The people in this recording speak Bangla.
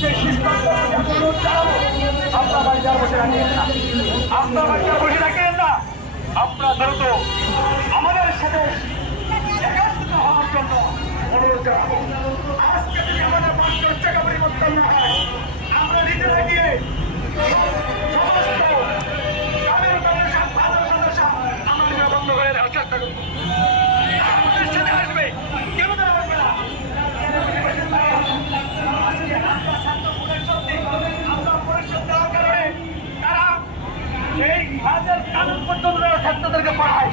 সেই সিদ্ধান্ত আপনার বাড়িতে বসে রাখেন না, আপনার বাড়িতে বসে রাখেন না। আপনার দ্রুত আমাদের সাথে একাত্মিত হওয়ার জন্য অনুরোধ জানাবো। আজকে যদি আমাদের বাস্তব জায়গা পরিবর্তন না হয়, আমরা নিজেরা গিয়ে সমস্ত কালের ব্যবসা ভালো সমস্যা আমরা নিজেরা বন্ধ করে দেওয়ার চেষ্টা করবো। আমাদের সাথে আসবে, কেন তারা আসবে না? আজকে আমরা ছাত্র পরিষদ আমরা পরিষদ দেওয়ার কারণে তারা এই হাজার কানুন পর্যন্ত ছাত্রদেরকে পড়ায়।